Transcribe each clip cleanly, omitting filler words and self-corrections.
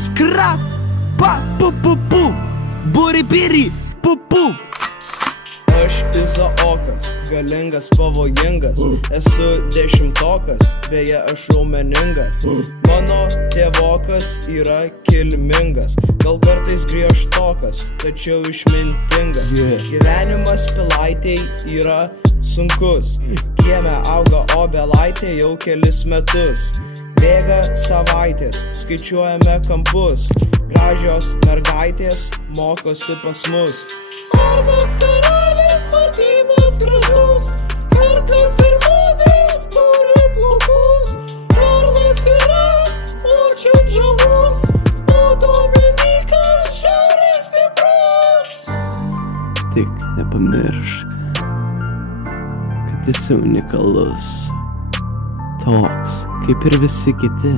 skrap, pa, pu, pu, pu, buri, piri, pu, pu. Aš Izaokas, galingas, pavojingas, esu 10-tokas, beje aš raumeningas. Mano tėvokas yra kilmingas, gal kartais griežtokas, tačiau išmintingas. Gyvenimas Pilaitėj yra sunkus, kieme auga obelaitė jau kelis metus. Bėga savaitės, skaičiuojame kampus, gražios mergaitės mokosi pas mus. Armas karalis, Martynas gražus, Karkas ir Modis turi plaukus, Karlas yra očian žavus, o Dominikas žiauriai stiprus. Tik nepamiršk, kad esi unikalus, toks kaip ir visi kiti.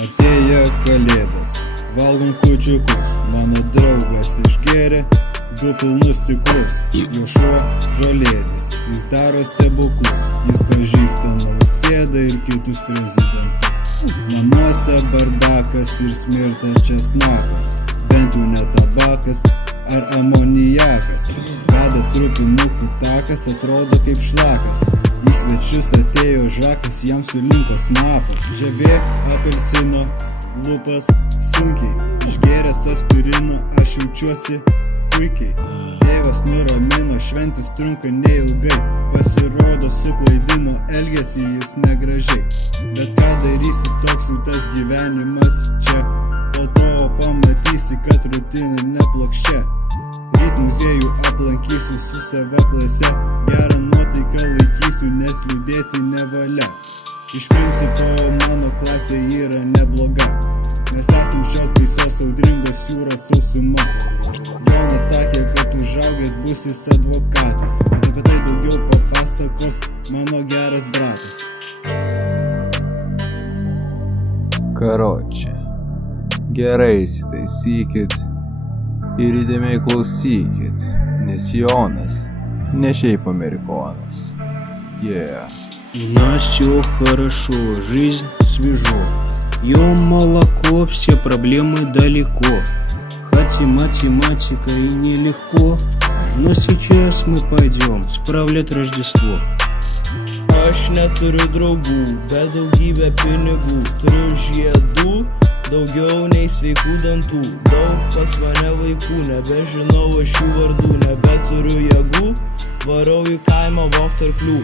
Atėjo kalėdos, valgom kūčiukus, mano draugas išgėrė 2 pilnus stiklus. Jo šuo žolėdis, jis daro stebuklus, jis pažįsta Nausėdą ir kitus prezidentus. Namuose bardakas ir smirta česnakas, bent jau ne tabakas ar amoniakas. Veda trupinukų takas, atrodo kaip šlakas. Į svečius atėjo žakas, jam sulinko snapas. Žievė apelsino, lūpas sunkiai, išgėręs aspirino, aš jaučiuosi puikiai. Tėvas nuramino, šventės trunka neilgai, pasirodo suklaidino, elgesį jis negražiai. Bet ką darysi, toks jau tas gyvenimas čia, po to pamatysi, kad rutina neplokščia. Ryt muziejų aplankysiu su sava klase, gerą nuotaiką laikysiu, nes liūdėti nevalia. Iš principo mano klasė yra nebloga, mes esam šios baisios audringos jūros sausuma. Jonas sakė, kad užaugęs būsis advokatas, bet apie tai daugiau papasakos mano geras bratas. Karoče, gerai įsitaisykit ir įdėmiai klausykit, nes Jonas не šiaip американец. У нас все хорошо, жизнь свежо. Пьем молоко, все проблемы далеко. Хоть и математика и нелегко, но сейчас мы пойдем справлять Рождество. Aš neturiu draugų, bet daugybę pinigų. Turiu žiedų, daugiau nei sveikų dantų. Daug pas mane vaikų, nebežinau aš jų vardų. Nebeturiu jėgų, varau į kaimą vogt arklių.